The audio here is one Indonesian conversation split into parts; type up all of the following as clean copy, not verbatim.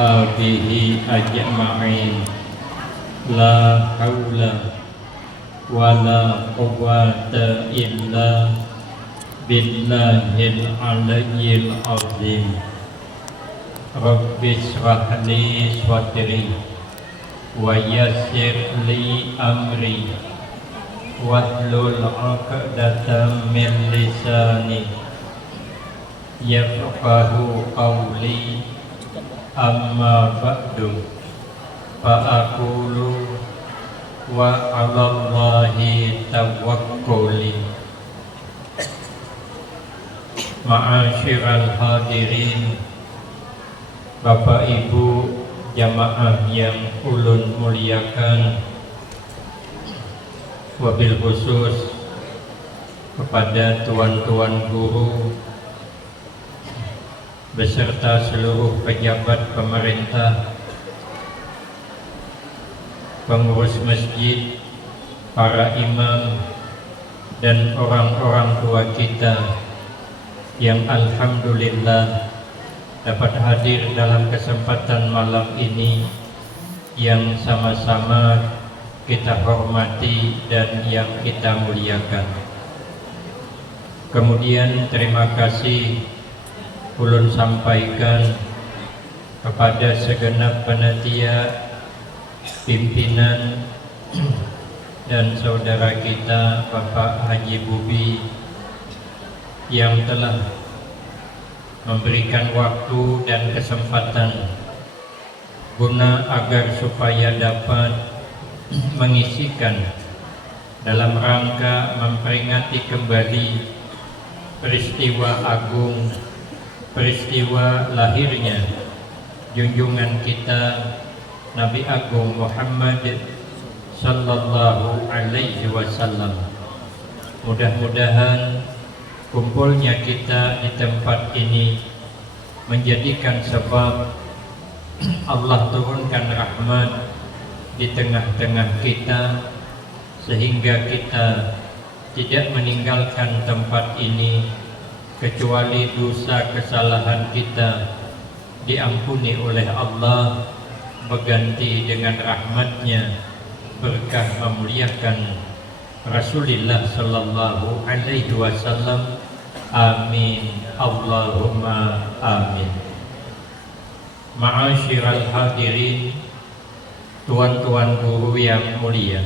ashabihi ajma'in. La haula wa la quwwata illa billahil aliyyil azim. Rabbi shrah li sadri wa yassir li amri wahlul 'uqdatam min lisani yafqahu qawli. Amma ba'du, fa aqulu wa 'alallahi tawakkuli. Ma'asyiral hadirin, Bapak Ibu jamaah yang ulun muliakan, wabil khusus kepada tuan-tuan guru beserta seluruh pejabat pemerintah, pengurus masjid, para imam, dan orang-orang tua kita yang alhamdulillah dapat hadir dalam kesempatan malam ini yang sama-sama kita hormati dan yang kita muliakan. Kemudian terima kasih ulun sampaikan kepada segenap panitia, pimpinan, dan saudara kita Bapak Haji Bubi yang telah memberikan waktu dan kesempatan guna agar supaya dapat mengisikan dalam rangka memperingati kembali peristiwa agung, peristiwa lahirnya junjungan kita Nabi Agung Muhammad sallallahu alaihi wasallam. Mudah-mudahan kumpulnya kita di tempat ini menjadikan sebab Allah turunkan rahmat di tengah-tengah kita, sehingga kita tidak meninggalkan tempat ini kecuali dosa kesalahan kita diampuni oleh Allah, berganti dengan rahmatnya, berkah memuliakan Rasulullah sallallahu alaihi wasallam. Amin, Allahumma amin. Ma'asyiral hadirin, tuan-tuan guru yang mulia,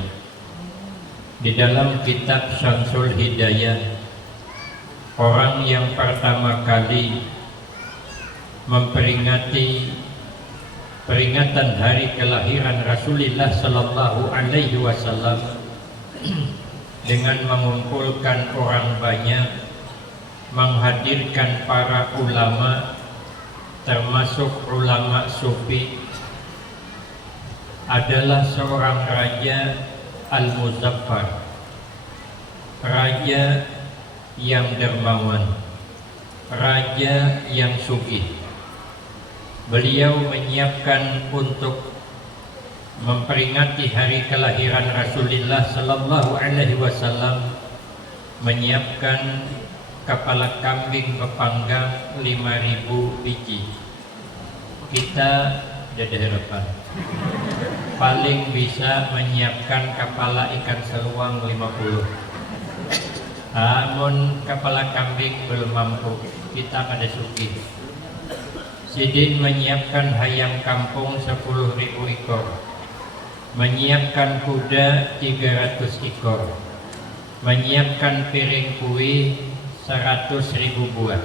di dalam kitab Syamsul Hidayah, orang yang pertama kali memperingati peringatan hari kelahiran Rasulullah sallallahu alaihi wasallam dengan mengumpulkan orang banyak, menghadirkan para ulama termasuk ulama sufi, adalah seorang raja Al-Muzaffar, raja yang dermawan, raja yang sugih. Beliau menyiapkan untuk memperingati hari kelahiran Rasulullah sallallahu alaihi wasallam, menyiapkan kepala kambing kepanggang 5.000 biji. Kita jadi harapan paling bisa menyiapkan kepala ikan seluang 50. Namun kepala kambing belum mampu, kita pada sugih. Sidin menyiapkan hayam kampung 10.000 ekor, menyiapkan kuda 300 ekor, menyiapkan piring kue 100.000 buah,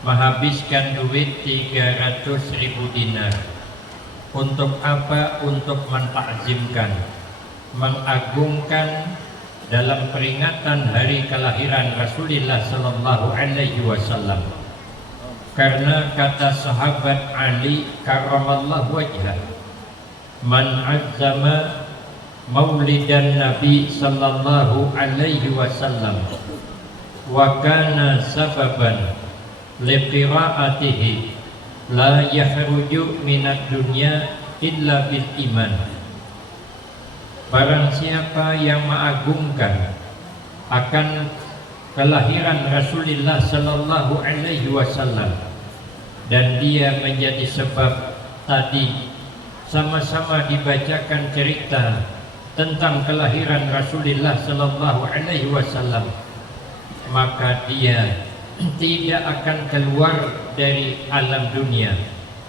menghabiskan duit 300.000 dinar. Untuk apa? Untuk mentakzimkan, mengagungkan dalam peringatan hari kelahiran Rasulullah sallallahu alaihi wasallam. Karena kata sahabat Ali karramallahu wajhah, man azzama maulidan Nabi sallallahu alaihi wasallam wa kana sababan liqiraatihi la yahruju minad dunya illa bil iman. Barang siapa yang mengagungkan akan kelahiran Rasulullah sallallahu alaihi wasallam dan dia menjadi sebab tadi sama-sama dibacakan cerita tentang kelahiran Rasulullah Sallallahu Alaihi Wasallam, maka dia tidak akan keluar dari alam dunia,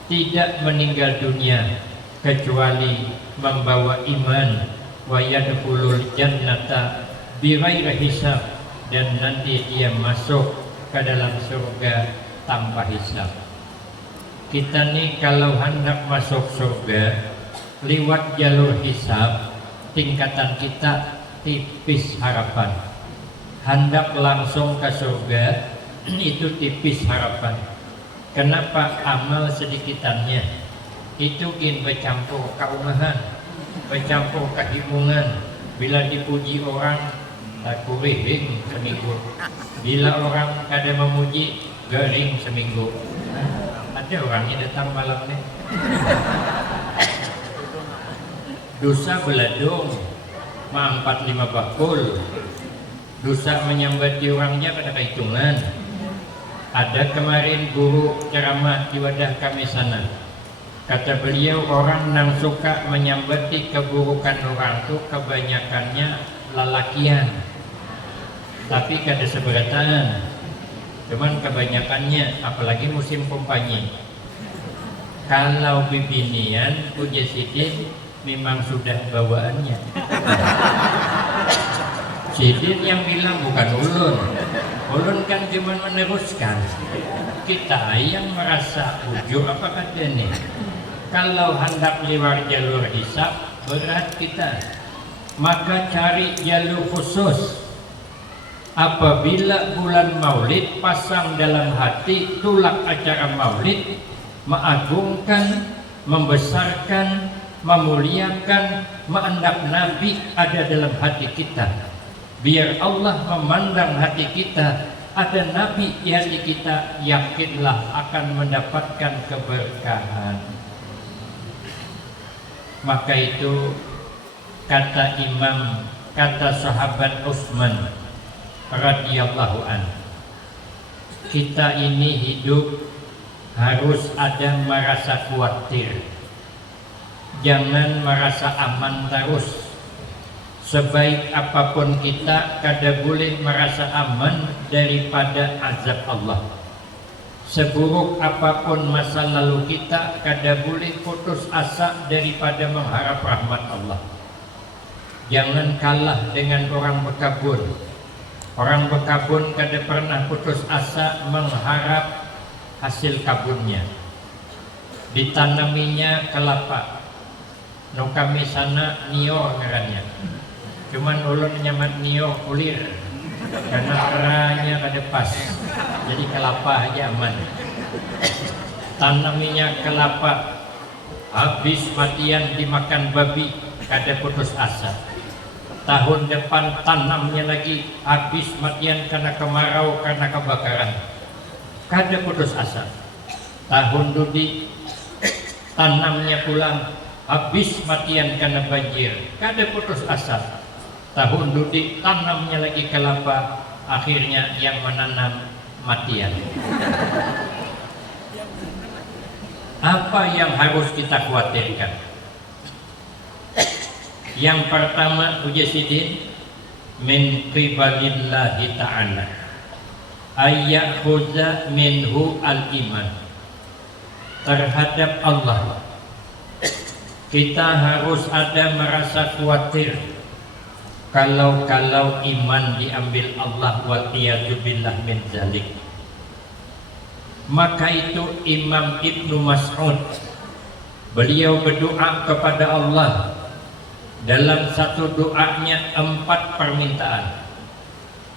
tidak meninggal dunia kecuali membawa iman, wa yadkhulul jannata bighairi hisab, dan nanti dia masuk ke dalam surga tanpa hisab. Kita nih kalau hendak masuk surga lewat jalur hisab, tingkatan kita tipis harapan. Hendak langsung ke surga itu tipis harapan. Kenapa? Amal sedikitannya itu ingin bercampur keumahan, bercampur kehimungan. Bila dipuji orang aku ring seminggu, bila orang kada memuji garing seminggu. Ada orangnya datang malam nih dosa beladung ma 4-5 bakul, dosa menyambati orangnya pada kehitungan. Ada kemarin guru ceramah di wadah kami sana, kata beliau orang yang suka menyambati keburukan orang itu kebanyakannya lalakian, tapi kada seberataan. Cuman kebanyakannya, apalagi musim kampanye, kalau bibinian puja sidin memang sudah bawaannya. Sidin yang bilang bukan ulun. Ulun kan cuma meneruskan. Kita yang merasa ujur apa kata nih. Kalau hendak lewat jalur hisab berat kita, maka cari jalur khusus. Apabila bulan maulid pasang dalam hati tulak acara maulid, mengagungkan, membesarkan, memuliakan, mengendap Nabi ada dalam hati kita. Biar Allah memandang hati kita, ada Nabi di hati kita, yakinlah akan mendapatkan keberkahan. Maka itu kata imam, kata sahabat Utsman radhiyallahu an, kita ini hidup harus ada merasa khawatir, jangan merasa aman terus. Sebaik apapun kita, kada boleh merasa aman daripada azab Allah. Seburuk apapun masa lalu kita, kada boleh putus asa daripada mengharap rahmat Allah. Jangan kalah dengan orang berkabun. Orang berkabun kada pernah putus asa mengharap hasil kabunnya. Ditanaminya kelapa, no kami sana nior ngarannya. Cuman ulun nyaman nior kulir karena keranya kada pas, jadi kelapa aja aman. Tanaminya kelapa, habis matian dimakan babi, kada putus asa. Tahun depan tanamnya lagi, habis matian karena kemarau, karena kebakaran, kada putus asa. Tahun dudi tanamnya pula, habis matian karena banjir, kada putus asa. Tahun dudi tanamnya lagi kelapa, akhirnya yang menanam matian. Apa yang harus kita khawatirkan? Yang pertama, ujasidin min qibalillahi ta'ala ayyakhuza minhu al-iman. Terhadap Allah kita harus ada merasa khawatir kalau iman diambil Allah, wal iyadu billah min zalik. Maka itu Imam Ibnu Mas'ud, beliau berdoa kepada Allah. Dalam satu doanya 4 permintaan.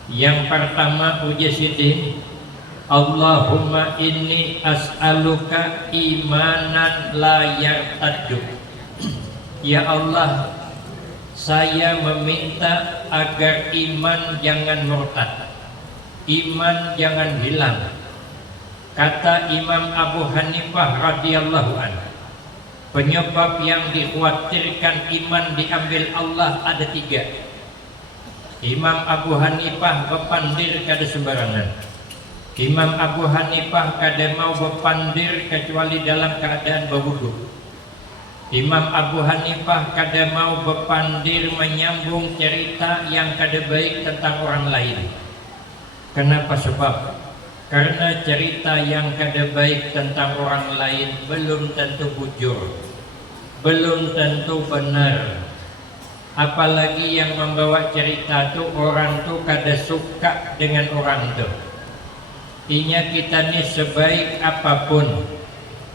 Yang pertama, ujasidin, Allahumma inni as'aluka imanan la yartaddu. Ya Allah, saya meminta agar iman jangan murtad, iman jangan hilang. Kata Imam Abu Hanifah radhiyallahu anhu, penyebab yang dikhawatirkan iman diambil Allah ada 3. Imam Abu Hanifah bepandir kada sembarangan. Imam Abu Hanifah kada mau berpandir kecuali dalam keadaan berwudu. Imam Abu Hanifah kada mau berpandir menyambung cerita yang kada baik tentang orang lain. Kenapa sebab? Karena cerita yang kada baik tentang orang lain belum tentu bujur, belum tentu benar. Apalagi yang membawa cerita tu orang tu kada suka dengan orang tu. Inya kita ni sebaik apapun,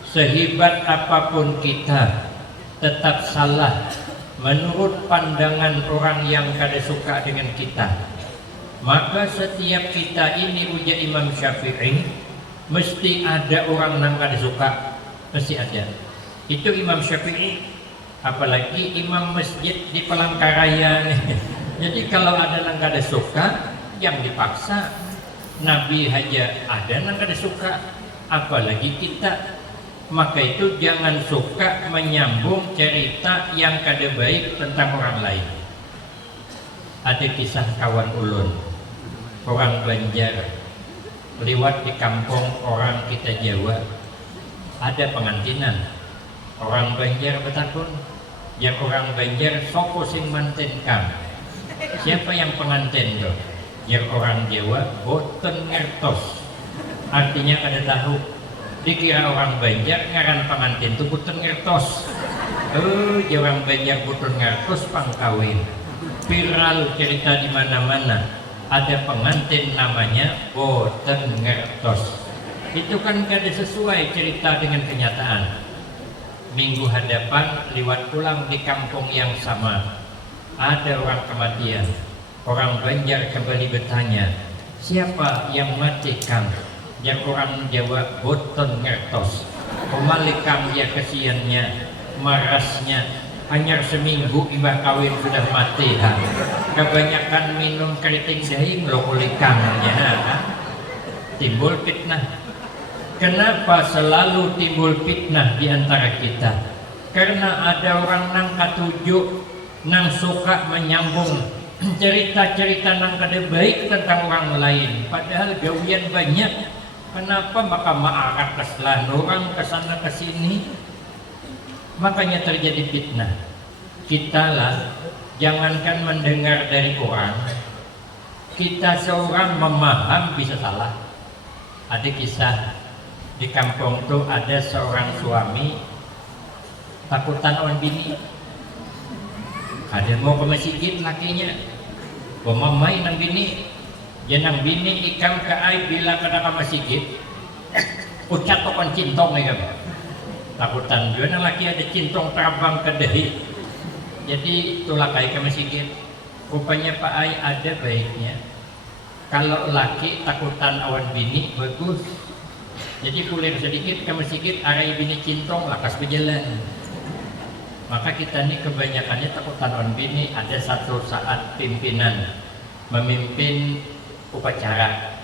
sehebat apapun kita, tetap salah menurut pandangan orang yang kada suka dengan kita. Maka setiap kita ini, ujar Imam Syafi'i, mesti ada orang yang kada suka, mesti ada. Itu Imam Syafi'i, apalagi imam masjid di Palangkaraya. Jadi kalau ada yang kada suka, yang dipaksa. Nabi aja ada yang kada suka, apalagi kita. Maka itu jangan suka menyambung cerita yang kada baik tentang orang lain. Ada kisah kawan ulun, orang Banjar, lewat di kampung orang kita Jawa, ada pengantinan. Orang Banjar bertakun, ya orang Banjar sopo sing manten kam? Siapa yang pengantin tuh? Ya orang Jawa boten ngertos, artinya kada tahu. Dikira orang Banjar ngaran pengantin itu boten ngertos. Orang Banjar boten ngertos pangkawin. Viral cerita di mana-mana. Ada pengantin namanya boten ngertos. Itu kan kada sesuai cerita dengan kenyataan. Minggu hadapan lewat pulang di kampung yang sama, ada orang kematian. Orang Banjar kembali bertanya, siapa yang mati kang? Yang orang Jawa boten ngertos. Pemalikam dia kesiannya, marasnya, hanya seminggu imbah kawin sudah mati. Kebanyakan minum keriting daing lo kulikamnya. Timbul fitnah. Kenapa selalu timbul fitnah di antara kita? Karena ada orang nang katujuk, nang suka menyambung cerita-cerita nang kada baik tentang orang lain, padahal gawian banyak. Kenapa maka maarat kesalahan orang kesana kesini? Makanya terjadi fitnah. Kita lah, jangankan mendengar dari orang, kita seorang memaham bisa salah. Ada kisah di kampung tuh, ada seorang suami takutan on bini. Ada mau ke masjid lakinya, pemamai nang bini, janang bini ikam ke ai bila kena ke masjid, ucat tokon cintong ya kan. Takutan juga nang laki ada cintong terbang ke dehi. Jadi itulah kai ke masjid. Rupanya Pak Ai ada baiknya. Kalau laki takutan awan bini bagus. Jadi kulir sedikit ke masjid, arai bini cintong lakas berjalan. Maka kita ini kebanyakannya takutan on bini. Ada satu saat pimpinan memimpin upacara,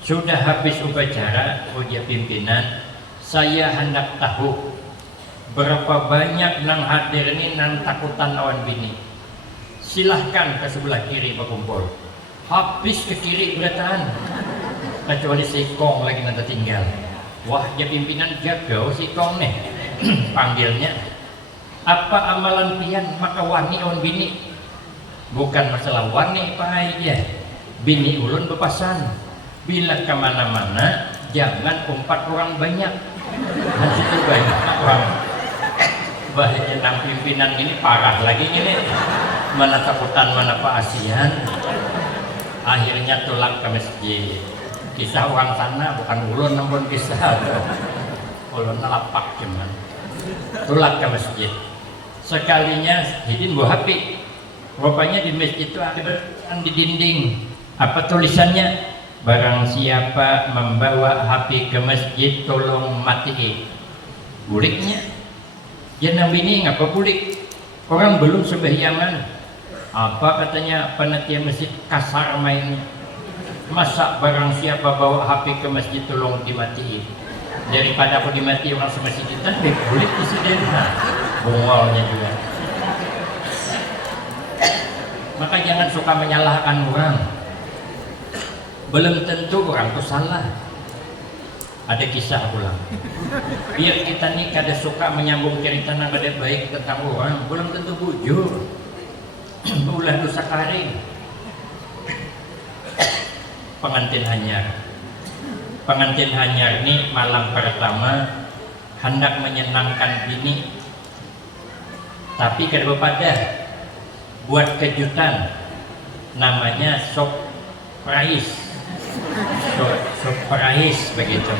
sudah habis upacara, ujar pimpinan, saya hendak tahu berapa banyak nang hadir ini nang takutan lawan bini. Silahkan ke sebelah kiri berkumpul. Habis ke kiri berataan, kecuali sikong lagi nanti tinggal. Wah, ya pimpinan jaga sikong nih. Panggilnya, apa amalan pian maka wani on bini? Bukan masalah wani Pak ya. Bini ulun bepasan, bila kemana-mana jangan umpat orang banyak. Nanti itu banyak orang. Bahaya nang pimpinan ini parah lagi ini. Mana takutan mana paasian. Akhirnya tulang ke masjid. Kisah orang sana bukan ulun namun kisah. Ulun lapak cuman. Tulang ke masjid. Sekalinya hidin buah api. Rupanya di masjid itu ada di dinding. Apa tulisannya? Barang siapa membawa HP ke masjid tolong matiin. Buliknya. Jangan bini ngapa bulik? Orang belum sebahyaman. Apa katanya panitia masjid kasar main. Masa barang siapa bawa HP ke masjid tolong dimatiin. Daripada aku dimati orang semasjid kita, bulik presiden. Bungolnya juga. Maka jangan suka menyalahkan orang. Belum tentu orang itu salah. Ada kisah ulang. Biar kita nih kada suka menyambung cerita yang kada baik tentang orang, belum tentu bujur. Ulah dosa karing. Pengantin hanyar ini malam pertama hendak menyenangkan bini, tapi kada pada buat kejutan, namanya surprise begitu.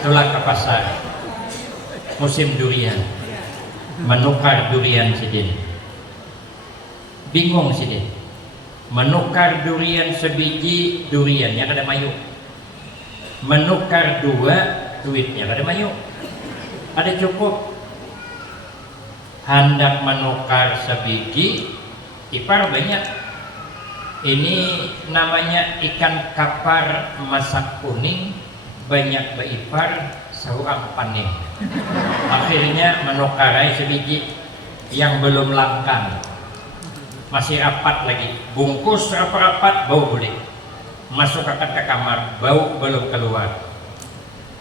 Itulah ke pasar musim durian, menukar durian sidin, bingung sidin, menukar durian sebiji duriannya kada mayu, menukar 2 duitnya kada mayu, ada cukup. Hendak menukar sebiji ipar banyak. Ini namanya ikan kapar masak kuning, banyak beipar seorang paning. Akhirnya menukarai sebiji yang belum langkang, masih rapat lagi, bungkus rapat-rapat, bau boleh masukkan ke kamar, bau belum keluar.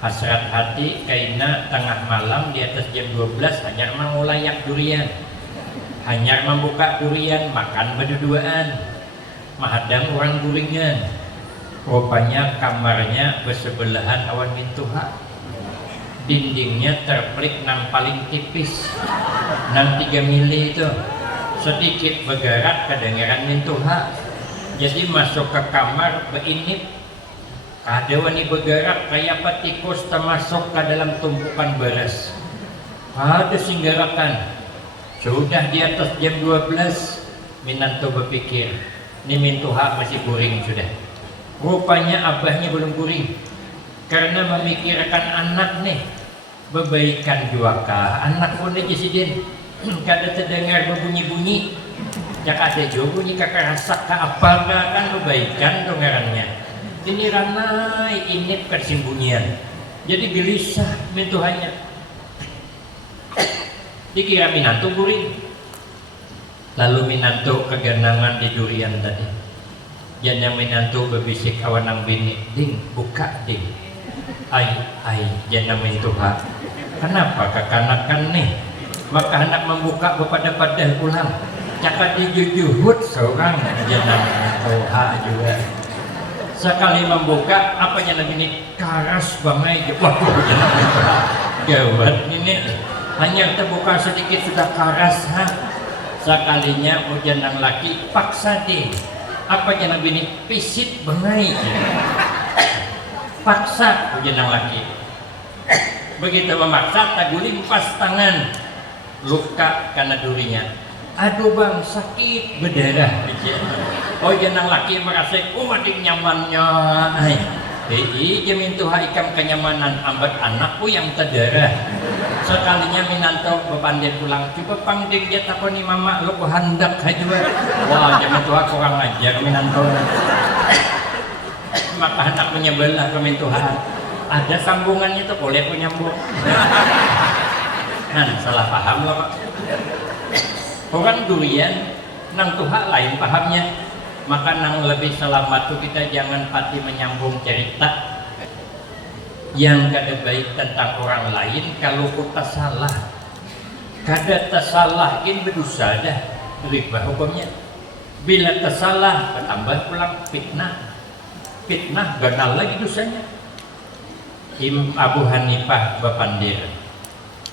Hasrat hati kaina tengah malam di atas jam 12 hanya mengulayak durian, hanya membuka durian, makan berduaan, mahadang orang guringan. Rupanya kamarnya bersebelahan awan mintuha, dindingnya terplik nang paling tipis, nang 3 mili itu, sedikit bergerak kedengaran mintuha. Jadi masuk ke kamar beinip, ada wani bergerak kayak apa tikus termasuk ke dalam tumpukan beras. Ada singgarakan. Sudah di atas jam 12, Minanto berpikir, ini mintuha masih guring sudah. Rupanya abahnya belum guring, karena memikirkan anak nih, bebaikan juaka. Anak pun aja sidin, kada terdengar berbunyi-bunyi, jak ada juga bunyi kakak rasak ke apa kan bebaikan dongarannya. Ini ranai inip kersembunyian, jadi gelisah mintuhanya. Dikira Minanto guring, lalu Minanto kegenangan di durian tadi. Jadinya Minanto berbisik awanang bini, ding buka ding. Ai jana mintuha, kenapa kekanakan nih? Maka hendak membuka kepada ulang, cakap dijujuhut seorang jana mintuha juga. Sekali membuka, apanya lagi nih, karas bangai. Waduh, gawat ini, hanya terbuka sedikit sudah karas. Sekalinya ujian yang laki paksa deh, apa yang lagi nih, pisit bangai. Paksa ujian yang laki, begitu memaksa tak limpas tangan, luka karena durinya. Aduh bang, sakit berdarah. Oh jangan laki merasa makin nyamannya. Jamin tuha ikam kenyamanan ambat anakku yang terdarah. Sekalinya Minanto berpandai pulang, coba pangding dia takoni mama lu hendak aja. Wah jamin tuha kurang ajar Minanto. Maka hendak menyebelah jamin tuha. Ada sambungannya tuh, boleh punya nyambung. Nah salah paham lah pak. Orang durian nang tuha lain pahamnya, maka nang lebih selamat tuh kita jangan pati menyambung cerita yang kada baik tentang orang lain. Kalau kita salah, kada tersalah in berdosa dah, riba hukumnya. Bila tersalah bertambah pulang fitnah gagal lagi dosanya. Abu Hanifah berpandir,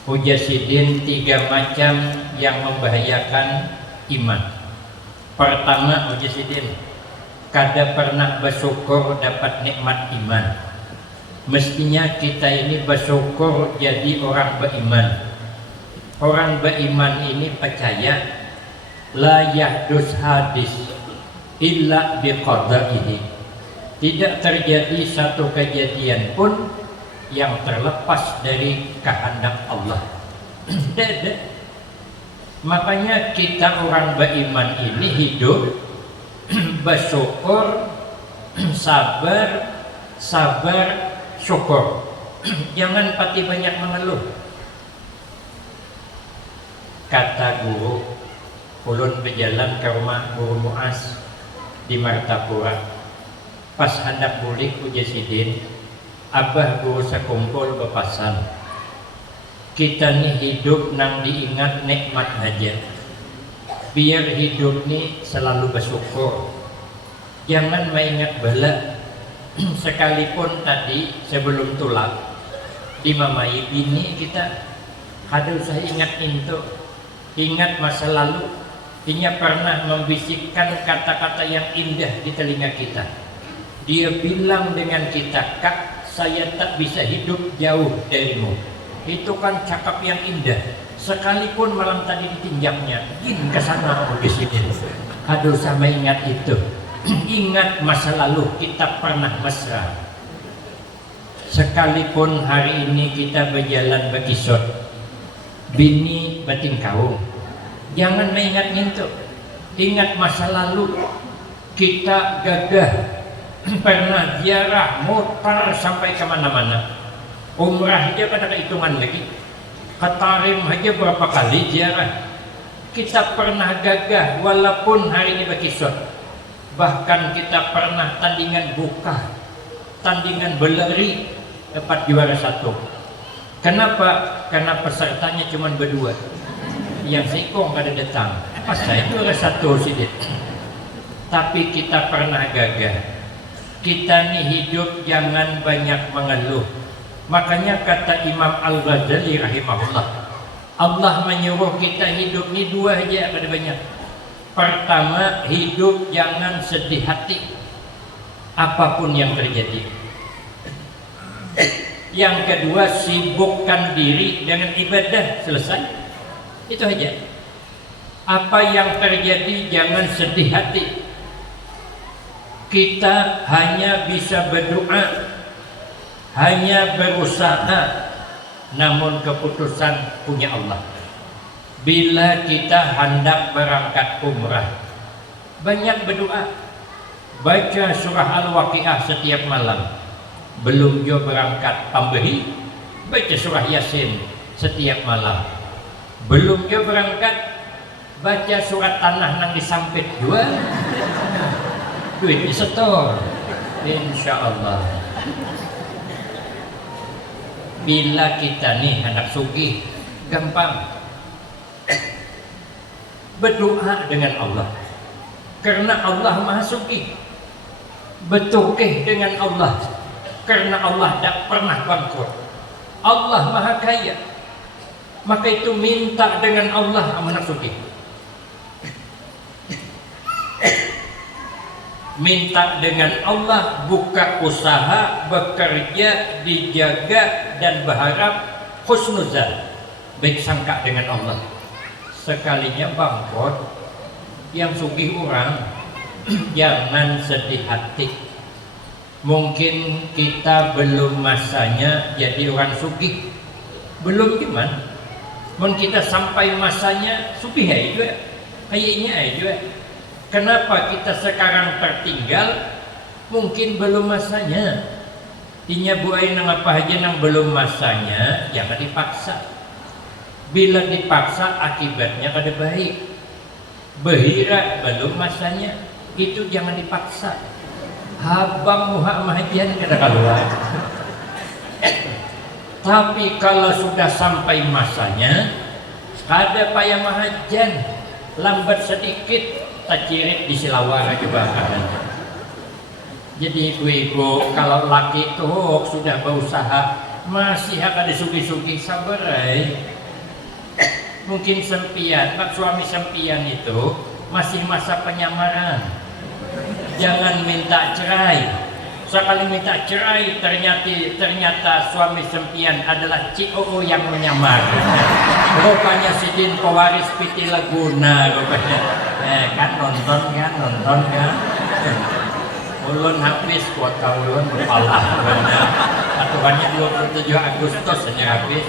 Hujasidin 3 macam yang membahayakan iman. Pertama, Hujasidin kada pernah bersyukur dapat nikmat iman. Mestinya kita ini bersyukur jadi orang beriman. Orang beriman ini percaya la yahdus hadis illa biqadaihi. Tidak terjadi satu kejadian pun yang terlepas dari kehendak Allah. Makanya kita orang beriman ini hidup bersyukur, sabar, syukur. Jangan pati banyak mengeluh. Kata guru, ulun berjalan ke rumah Guru Muaz di Martapura. pas hendak bulik uji sidin, abah guru sekumpul bepasan, kita nih hidup nang diingat nikmat aja, biar hidup nih selalu bersyukur, jangan maingat bala. Sekalipun tadi sebelum tulak dimamai bini kita, ada usah ingat itu, ingat masa lalu. Dia pernah membisikkan kata-kata yang indah di telinga kita. Dia bilang dengan kita, "Kak, saya tak bisa hidup jauh darimu." Itu kan cakap yang indah. Sekalipun malam tadi ditinjaknya, ingin ke sana di sini. Aduh, sama ingat itu. Ingat masa lalu kita pernah mesra. Sekalipun hari ini kita berjalan berkisut, bini batin kaum, jangan mengingat itu. Ingat masa lalu kita gagah pernah ziarah mutar sampai kemana-mana. Umrah aja pada kehitungan lagi, Katarim aja berapa kali ziarah. Kita pernah gagah walaupun hari ini berkisut. Bahkan kita pernah tandingan buka, tandingan berlari, dapat juara 1. Kenapa? Karena pesertanya cuma berdua, yang sikong kada datang. Pas saya juara 1 sidit. Tapi kita pernah gagah. Kita nih hidup jangan banyak mengeluh. Makanya kata Imam Al-Ghazali rahimahullah, Allah menyuruh kita hidup nih 2 aja, kada banyak. Pertama, hidup jangan sedih hati apapun yang terjadi. Yang kedua, sibukkan diri dengan ibadah. Selesai, itu aja. Apa yang terjadi jangan sedih hati. Kita hanya bisa berdoa, hanya berusaha, namun keputusan punya Allah. Bila kita hendak berangkat umrah, banyak berdoa, baca surah Al-Waqiah setiap malam. Belum jo berangkat pambehi, baca surah Yasin setiap malam. Belum jo berangkat, baca surat tanah nang disampit dua, duit disetor, insyaallah. Bila kita nih hendak sugih, gampang berdoa dengan Allah, karena Allah maha sugih. Bertauhid dengan Allah, karena Allah tak pernah bangkrut. Allah maha kaya, maka itu minta dengan Allah amanah sugih. Minta dengan Allah, buka usaha, bekerja, dijaga, dan berharap husnuzan, baik sangka dengan Allah. Sekalinya bangkrut, yang sugih orang, jangan sedih hati. Mungkin kita belum masanya jadi orang sugih, belum gimana. Mungkin kita sampai masanya sugih aja, kayaknya aja. Kenapa kita sekarang tertinggal? Mungkin belum masanya. Inya buai nang apa aja nang belum masanya, jangan dipaksa. Bila dipaksa akibatnya kada baik. Behira belum masanya, itu jangan dipaksa. Habang muha mahajian kada keluar. Tapi kalau sudah sampai masanya, kada payah mahajian, lambat sedikit tak cirit di silawara juga kan. Jadi ibu-ibu kalau laki tuh sudah berusaha masih akan disugi-sugi sabar. Mungkin sempian, pak suami sempian itu masih masa penyamaran. Jangan minta cerai. Sekali minta cerai ternyata suami sempian adalah COO yang menyamar. Rupanya sidin pewaris piti Laguna rupanya. Kan nonton kan. Ulun habis kuota ulun berpalah. Aturannya 27 Agustus hanya habis.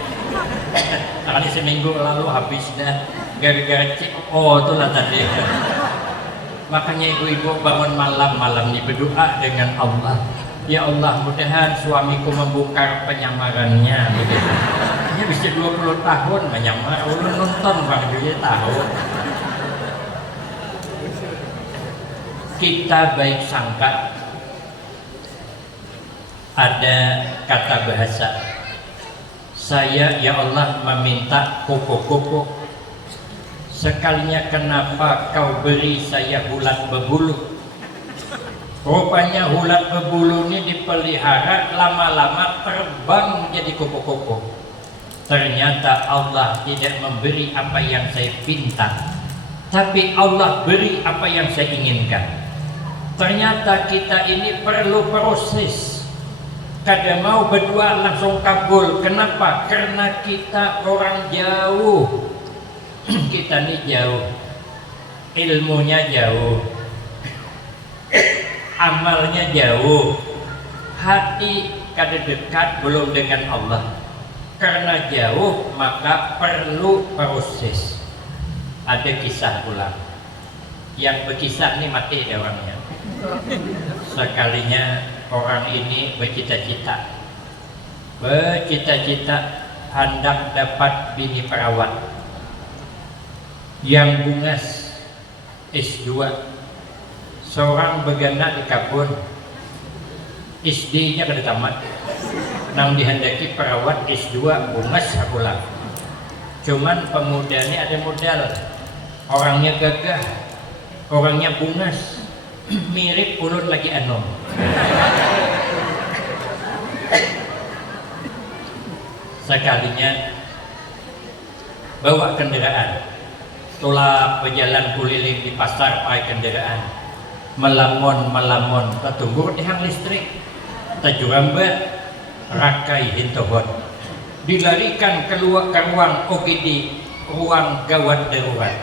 Kali seminggu lalu habis dah gara-gara COO itulah tadi. Makanya ibu-ibu bangun malam-malam ini berdoa dengan Allah. Ya Allah, mudahan suamiku membuka penyamarannya begitu. Dia bisa 20 tahun menyamar, ulun nonton bang dia tahu. Kita baik sangka ada kata bahasa, saya ya Allah meminta kupu-kupu, sekalinya kenapa kau beri saya ulat berbulu. Rupanya ulat berbulu ini dipelihara, lama-lama terbang menjadi kupu-kupu. Ternyata Allah tidak memberi apa yang saya pinta, tapi Allah beri apa yang saya inginkan. Ternyata kita ini perlu proses. Kadang mau berdoa langsung kabul. Kenapa? Karena kita orang jauh. Kita ini jauh, ilmunya jauh, amalnya jauh, hati kada dekat belum dengan Allah. Karena jauh maka perlu proses. Ada kisah pula, yang berkisah ini mati dia orangnya. Sekalinya orang ini bercita-cita hendak dapat bini perawat yang bungas S2. Seorang begana di Kabun, SD-nya kada tamat, nang dihendaki perawat S2 bungas akulah. Cuman pemuda ini ada modal, orangnya gagah, orangnya bungas, mirip ulun lagi anom. Sekalinya bawa kendaraan, tolak berjalan keliling di pasar pakai kendaraan, melamun tertunggu di hang listrik, tajuramba rakai hintohon, dilarikan keluar ke ruang OGD, ruang gawat darurat.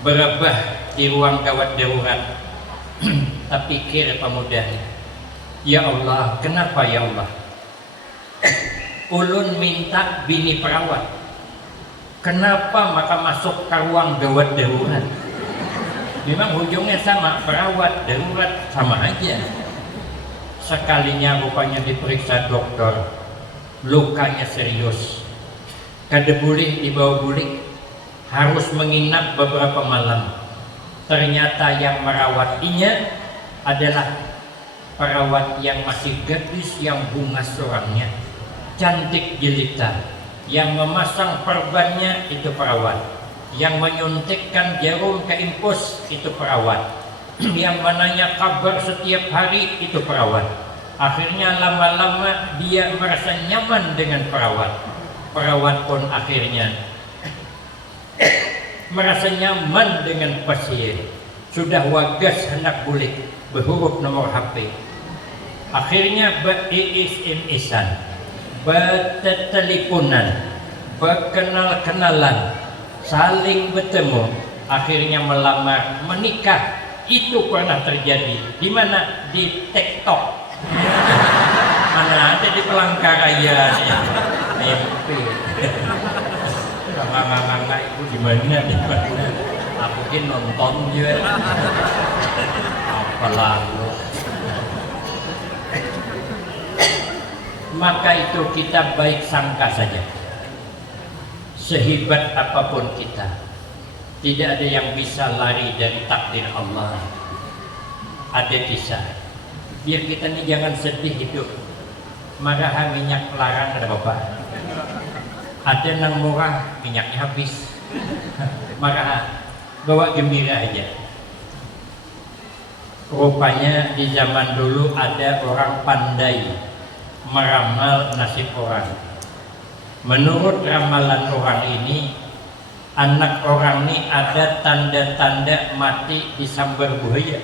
Berabah di ruang gawat darurat, tapi pikir pemuda, ya Allah, kenapa ya Allah? Ulun minta bini perawat, kenapa maka masuk ke ruang gawat darurat? Memang ujungnya sama, perawat darurat sama aja. Sekalinya rupanya diperiksa dokter, lukanya serius, kada boleh dibawa bulik, harus menginap beberapa malam. Ternyata yang merawatinya adalah perawat yang masih gadis, yang bungas orangnya, cantik jelita. Yang memasang perbannya itu perawat, yang menyuntikkan jarum ke infus itu perawat, yang menanya kabar setiap hari itu perawat. Akhirnya lama-lama dia merasa nyaman dengan perawat. Perawat pun akhirnya merasa nyaman dengan pasien. Sudah wagas hendak bulik, berhuruf nomor HP. Akhirnya beris-imisan, berteleponan, berkenal-kenalan, saling bertemu, akhirnya melamar, menikah. Itu pernah terjadi. Di mana? Di TikTok. Mana ada di Pelangkaraya nih. Mimpi. Mama itu di mana? Aku ini nonton juga. Apa lalu? Maka itu kita baik sangka saja. Sehebat apapun kita, tidak ada yang bisa lari dari takdir Allah. Ada kisah, biar kita ini jangan sedih hidup. Marahan minyak larang ada bapak. Ada nang murah minyaknya habis. Marahan, bawa gembira aja. Rupanya di zaman dulu ada orang pandai meramal nasib orang. Menurut ramalan orang ini, anak orang ini ada tanda-tanda mati disambar buaya.